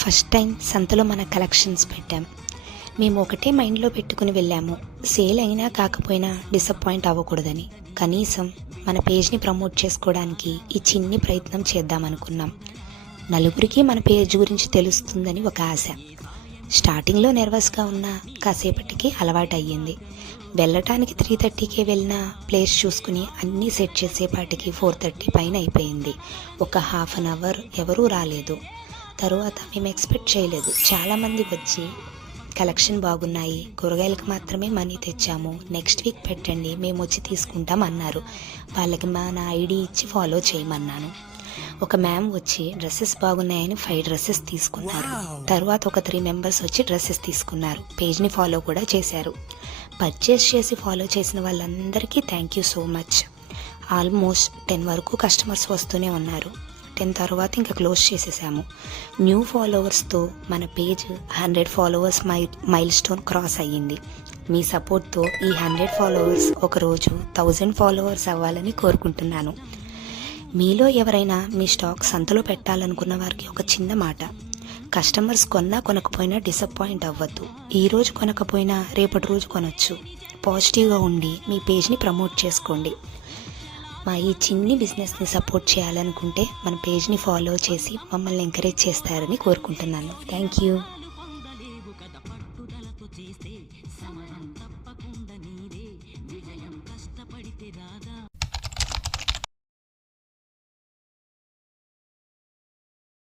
First time సంతలో మన collections పెట్టాం. మేము ఒకటే మైండ్లో పెట్టుకుని వెళ్ళాము, సేల్ అయినా కాకపోయినా డిసప్పాయింట్ అవ్వకూడదని. కనీసం మన పేజ్ని ప్రమోట్ చేసుకోవడానికి ఈ చిన్ని ప్రయత్నం చేద్దామనుకున్నాం. నలుగురికి మన పేజ్ గురించి తెలుస్తుందని ఒక ఆశ. స్టార్టింగ్లో నర్వస్గా ఉన్న కాసేపటికి అలవాటు అయ్యింది. వెళ్ళటానికి 3:30కే వెళ్ళిన ప్లేస్ చూసుకుని అన్నీ సెట్ చేసేపాటికి 4:30 పైన అయిపోయింది. ఒక హాఫ్ అన్ అవర్ ఎవరూ రాలేదు. తరువాత మేము ఎక్స్పెక్ట్ చేయలేదు, చాలామంది వచ్చి కలెక్షన్ బాగున్నాయి, కూరగాయలకు మాత్రమే మనీ తెచ్చాము, నెక్స్ట్ వీక్ పెట్టండి, మేము వచ్చి తీసుకుంటాం అన్నారు. వాళ్ళకి నా ఐడి ఇచ్చి ఫాలో చేయమన్నాను. ఒక మ్యామ్ వచ్చి డ్రెస్సెస్ బాగున్నాయని 5 డ్రెస్సెస్ తీసుకున్నారు. తర్వాత ఒక 3 మెంబర్స్ వచ్చి డ్రెస్సెస్ తీసుకున్నారు, పేజ్ని ఫాలో కూడా చేశారు. పర్చేస్ చేసి ఫాలో చేసిన వాళ్ళందరికీ thank you so much. Almost 10 వరకు కస్టమర్స్ వస్తూనే ఉన్నారు. 10 తర్వాత ఇంకా క్లోజ్ చేసేసాము. న్యూ ఫాలోవర్స్తో మన page 100 followers mile stone cross అయ్యింది. మీ సపోర్ట్తో ఈ 100 ఫాలోవర్స్ ఒకరోజు 1000 ఫాలోవర్స్ అవ్వాలని కోరుకుంటున్నాను. మీలో ఎవరైనా మీ స్టాక్ సంతలో పెట్టాలనుకున్న వారికి ఒక చిన్న మాట, కస్టమర్స్ కొన్నా కొనకపోయినా డిసప్పాయింట్ అవ్వద్దు. ఈరోజు కొనకపోయినా రేపటి రోజు కొనొచ్చు. పాజిటివ్గా ఉండి మీ పేజ్ని ప్రమోట్ చేసుకోండి. మా ఈ చిన్ని బిజినెస్ని సపోర్ట్ చేయాలనుకుంటే మన పేజ్ని ఫాలో చేసి మమ్మల్ని ఎంకరేజ్ చేస్తారని కోరుకుంటున్నాను. Thank you. సమయం తప్పకుండా నీదే, విజయం కష్టపడితే రాదా.